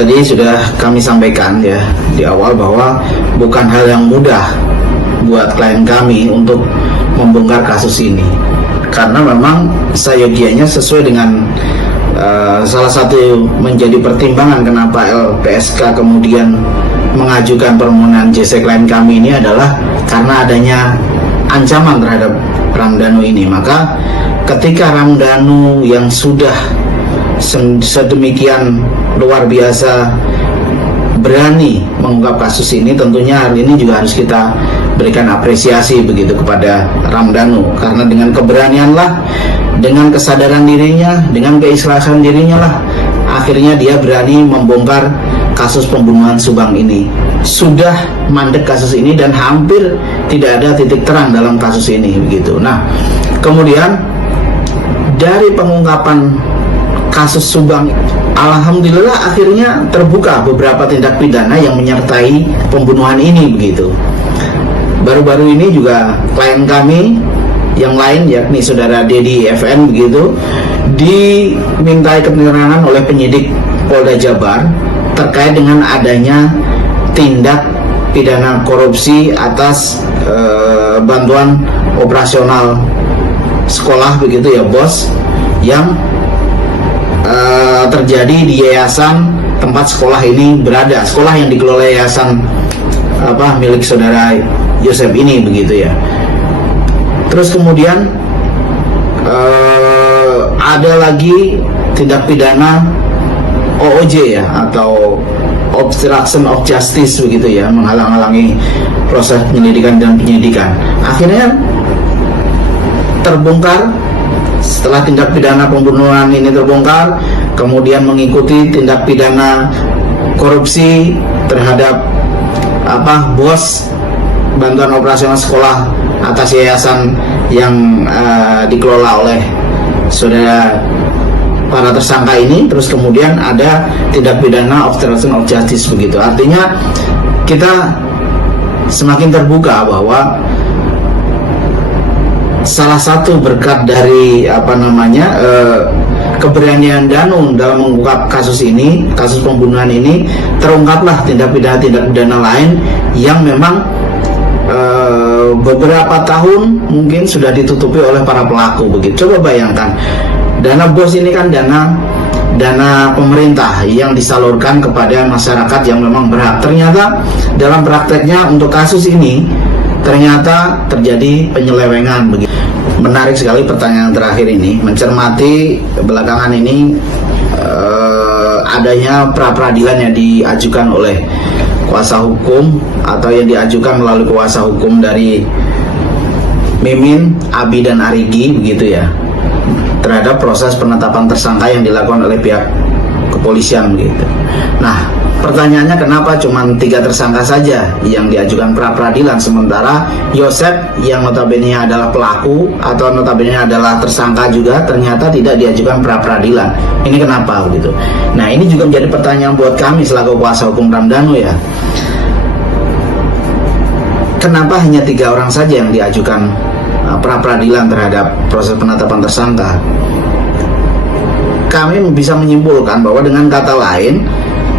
Tadi sudah kami sampaikan ya di awal bahwa bukan hal yang mudah buat klien kami untuk membongkar kasus ini, karena memang seyogianya sesuai dengan salah satu menjadi pertimbangan kenapa LPSK kemudian mengajukan permohonan JC klien kami ini adalah karena adanya ancaman terhadap Ramdhanu ini. Maka ketika Ramdhanu yang sudah sedemikian luar biasa berani mengungkap kasus ini, tentunya hal ini juga harus kita berikan apresiasi begitu kepada Ramdhanu, karena dengan keberanianlah, dengan kesadaran dirinya, dengan keikhlasan dirinya lah akhirnya dia berani membongkar kasus pembunuhan Subang ini. Sudah mandek kasus ini dan hampir tidak ada titik terang dalam kasus ini begitu. Nah, kemudian dari pengungkapan kasus Subang, alhamdulillah akhirnya terbuka beberapa tindak pidana yang menyertai pembunuhan ini begitu. Baru-baru ini juga klien kami yang lain, yakni saudara Dedi FN begitu, dimintai keterangan oleh penyidik Polda Jabar terkait dengan adanya tindak pidana korupsi atas bantuan operasional sekolah begitu ya bos, yang terjadi di yayasan tempat sekolah ini berada, sekolah yang dikelola yayasan milik saudara Yosep ini begitu ya. Terus kemudian ada lagi tindak pidana OOJ ya, atau obstruction of justice begitu ya, menghalang-halangi proses penyelidikan dan penyidikan. Akhirnya terbongkar setelah tindak pidana pembunuhan ini terbongkar, kemudian mengikuti tindak pidana korupsi terhadap bos bantuan operasional sekolah atas yayasan yang dikelola oleh saudara para tersangka ini. Terus kemudian ada tindak pidana obstruction of justice begitu. Artinya kita semakin terbuka bahwa salah satu berkat dari keberanian Danu dalam mengungkap kasus ini, kasus pembunuhan ini, terungkaplah tindak pidana lain yang memang beberapa tahun mungkin sudah ditutupi oleh para pelaku begitu. Coba bayangkan, dana bos ini kan dana pemerintah yang disalurkan kepada masyarakat yang memang berhak. Ternyata dalam prakteknya untuk kasus ini ternyata terjadi penyelewengan begitu. Menarik sekali pertanyaan terakhir ini, mencermati belakangan ini adanya pra-peradilan yang diajukan oleh kuasa hukum atau yang diajukan melalui kuasa hukum dari Mimin, Abi dan Arigi begitu ya, terhadap proses penetapan tersangka yang dilakukan oleh pihak kepolisian begitu. Nah, pertanyaannya kenapa cuma 3 tersangka saja yang diajukan pra-peradilan, sementara Yosep yang notabene adalah pelaku atau notabene adalah tersangka juga ternyata tidak diajukan pra-peradilan. Ini kenapa begitu? Nah, ini juga menjadi pertanyaan buat kami selaku kuasa hukum Ramdhanu ya. Kenapa hanya 3 orang saja yang diajukan pra-peradilan terhadap proses penetapan tersangka? Kami bisa menyimpulkan bahwa dengan kata lain,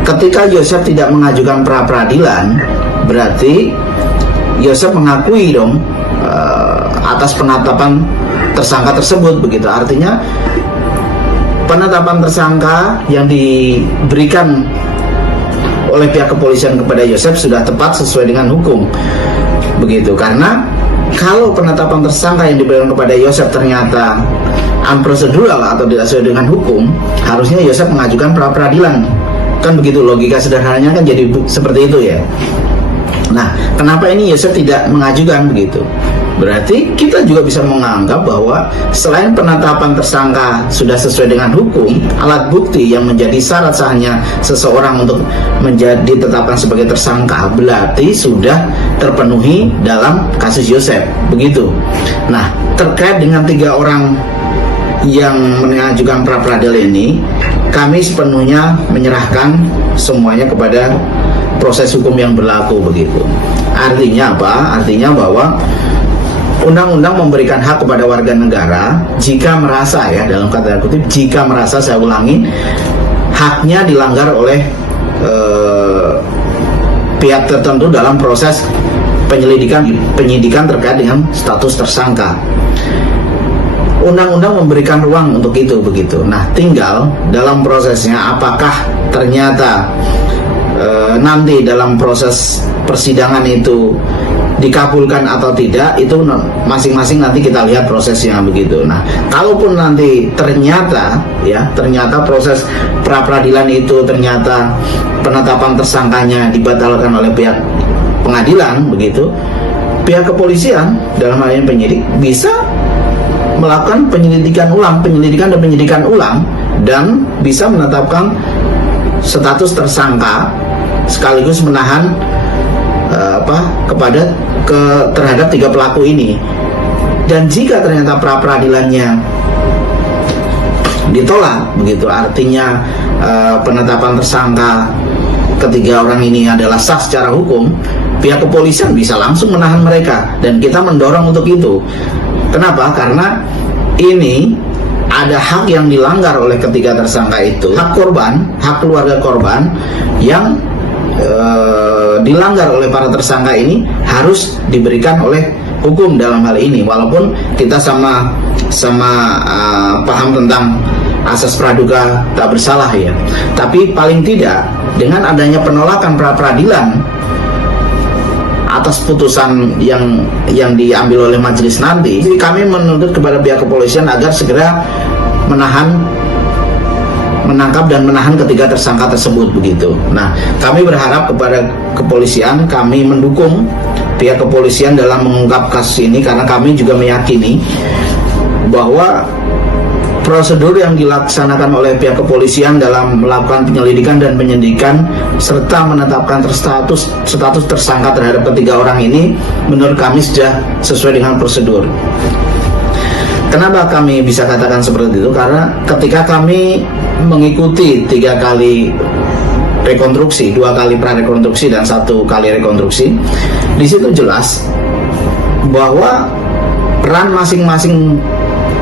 ketika Yosep tidak mengajukan pra-peradilan, berarti Yosep mengakui dong atas penetapan tersangka tersebut begitu. Artinya penetapan tersangka yang diberikan oleh pihak kepolisian kepada Yosep sudah tepat sesuai dengan hukum begitu. Karena kalau penetapan tersangka yang diberikan kepada Yosep ternyata unprocedural atau tidak sesuai dengan hukum, harusnya Yosep mengajukan pra-peradilan. Kan begitu logika sederhananya, kan jadi seperti itu ya. Nah, kenapa ini Yosep tidak mengajukan begitu? Berarti kita juga bisa menganggap bahwa selain penetapan tersangka sudah sesuai dengan hukum, alat bukti yang menjadi syarat sahnya seseorang untuk menjadi ditetapkan sebagai tersangka berarti sudah terpenuhi dalam kasus Yosep begitu. Nah, terkait dengan 3 orang yang mengajukan pra-peradilan ini, kami sepenuhnya menyerahkan semuanya kepada proses hukum yang berlaku begitu. Artinya apa? Artinya bahwa undang-undang memberikan hak kepada warga negara jika merasa, ya dalam kata kutip, jika merasa, saya ulangi, haknya dilanggar oleh pihak tertentu dalam proses penyidikan terkait dengan status tersangka. Undang-undang memberikan ruang untuk itu begitu. Nah, tinggal dalam prosesnya apakah ternyata nanti dalam proses persidangan itu dikabulkan atau tidak, itu masing-masing nanti kita lihat prosesnya begitu. Nah, kalaupun nanti ternyata proses pra-peradilan itu ternyata penetapan tersangkanya dibatalkan oleh pihak pengadilan begitu, pihak kepolisian dalam hal ini penyidik bisa melakukan penyelidikan dan penyidikan ulang dan bisa menetapkan status tersangka sekaligus menahan terhadap 3 pelaku ini. Dan jika ternyata pra-peradilannya ditolak begitu, artinya penetapan tersangka ketiga orang ini adalah sah secara hukum, pihak kepolisian bisa langsung menahan mereka, dan kita mendorong untuk itu. Kenapa? Karena ini ada hak yang dilanggar oleh ketiga tersangka itu, hak korban, hak keluarga korban yang dilanggar oleh para tersangka ini harus diberikan oleh hukum dalam hal ini. Walaupun kita sama paham tentang asas praduga tak bersalah ya, tapi paling tidak dengan adanya penolakan pra-peradilan atas putusan yang diambil oleh majelis nanti, kami menuntut kepada pihak kepolisian agar segera menangkap dan menahan ketiga tersangka tersebut begitu. Nah, kami berharap kepada kepolisian, kami mendukung pihak kepolisian dalam mengungkap kasus ini, karena kami juga meyakini bahwa prosedur yang dilaksanakan oleh pihak kepolisian dalam melakukan penyelidikan dan penyidikan serta menetapkan status tersangka terhadap ketiga orang ini menurut kami sudah sesuai dengan prosedur. Kenapa kami bisa katakan seperti itu? Karena ketika kami mengikuti 3 kali rekonstruksi, 2 kali prarekonstruksi dan 1 kali rekonstruksi, di situ jelas bahwa peran masing-masing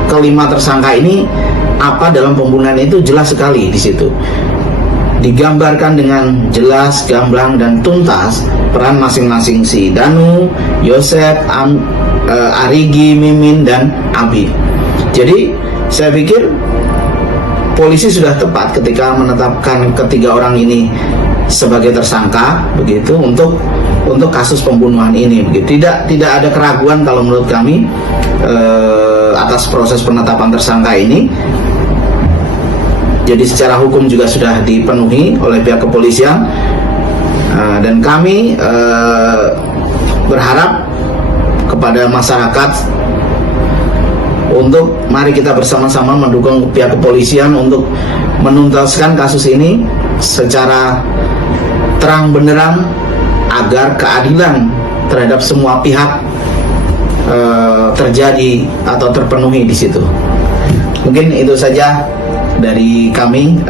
kelima tersangka ini apa dalam pembunuhan itu jelas sekali. Di situ digambarkan dengan jelas, gamblang dan tuntas peran masing-masing si Danu, Yosep, Arigi, Mimin dan Abi. Jadi saya pikir polisi sudah tepat ketika menetapkan ketiga orang ini sebagai tersangka begitu untuk kasus pembunuhan ini begitu. Tidak ada keraguan kalau menurut kami atas proses penetapan tersangka ini. Jadi secara hukum juga sudah dipenuhi oleh pihak kepolisian, dan kami berharap kepada masyarakat untuk mari kita bersama-sama mendukung pihak kepolisian untuk menuntaskan kasus ini secara terang benderang agar keadilan terhadap semua pihak terjadi atau terpenuhi di situ. Mungkin itu saja dari kami.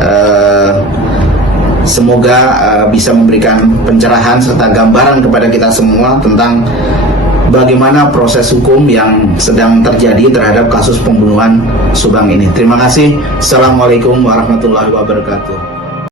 Semoga bisa memberikan pencerahan serta gambaran kepada kita semua tentang bagaimana proses hukum yang sedang terjadi terhadap kasus pembunuhan Subang ini. Terima kasih. Assalamualaikum warahmatullahi wabarakatuh.